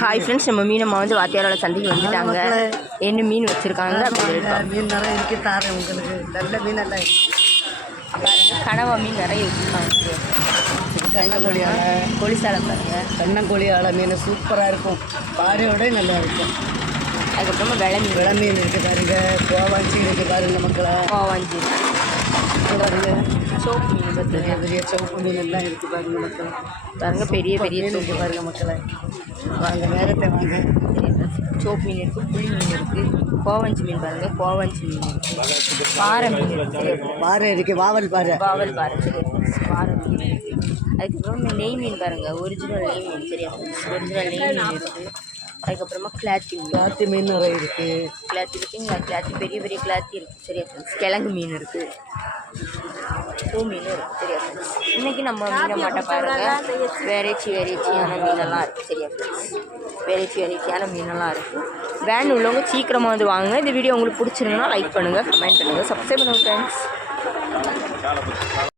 Hi friends, நம்ம மீனம்மா வந்து வாத்தியாரோட சந்தைக்கு வந்துட்டாங்க. என்ன மீன் வச்சுருக்காங்க மீன் நிறைய இருக்கு. தாரேன் உங்களுக்கு. நல்ல மீன் எல்லாம் பாருங்க, கனவா மீன் நிறைய வச்சுருக்காங்க. கண்ணங்கோழி ஆலை, கோழிசாலை பாருங்க. கண்ணங்கோழி ஆலை மீன் சூப்பராக இருக்கும். பாறையோட நல்லா இருக்கும். அதுக்கப்புறமா விளை மீன் இருக்குது பாருங்க. கோவாஞ்சி இருக்குது பாருங்க மக்களை. கோவாஞ்சி பாருங்க. சோப்பு மீன் பெரிய பெரிய சோப்பு மீன் எல்லாம் இருக்குது பாருங்க மக்கள். பாருங்க, பெரிய பெரிய சோப்பு பாருங்க மக்களை. வாங்க, நேரத்தை வாங்க. சோப்பு மீன் இருக்குது, புளி மீன் இருக்குது, கோவஞ்சி மீன் பாருங்கள். கோவஞ்சி மீன் இருக்குது, பாறை மீன் இருக்குது, பாறை இருக்குது, வாவல் பாறை. பாறை பாறை மீன். அதுக்கப்புறம் நெய் மீன் பாருங்கள், ஒரிஜினல் நெய் மீன். சரியா, ஒரிஜினல் நெய் மீன் இருக்குது. அதுக்கப்புறமா கிளாத்தி மீன் நிறைய இருக்குது. கிளாத்தி இருக்குங்களா? கிளாத்தி பெரிய பெரிய கிளாத்தி இருக்குது. சரியா ஃப்ரெண்ட்ஸ். கிழங்கு மீன் இருக்குது, பூ மீன் இருக்குது. சரியா ஃப்ரெண்ட்ஸ். இன்றைக்கி நம்ம மீனை மாட்டை பாருங்கள். வெரைட்டியான மீனெல்லாம் இருக்குது. சரியா ஃப்ரெண்ட்ஸ். வெரைட்டியான மீனெல்லாம் இருக்குது. வேன் உள்ளவங்க சீக்கிரமாக வந்து வாங்க. இந்த வீடியோ உங்களுக்கு பிடிச்சிருந்தா லைக் பண்ணுங்கள், கமெண்ட் பண்ணுங்கள், சப்ஸ்கிரைப் பண்ணுங்கள் ஃப்ரெண்ட்ஸ்.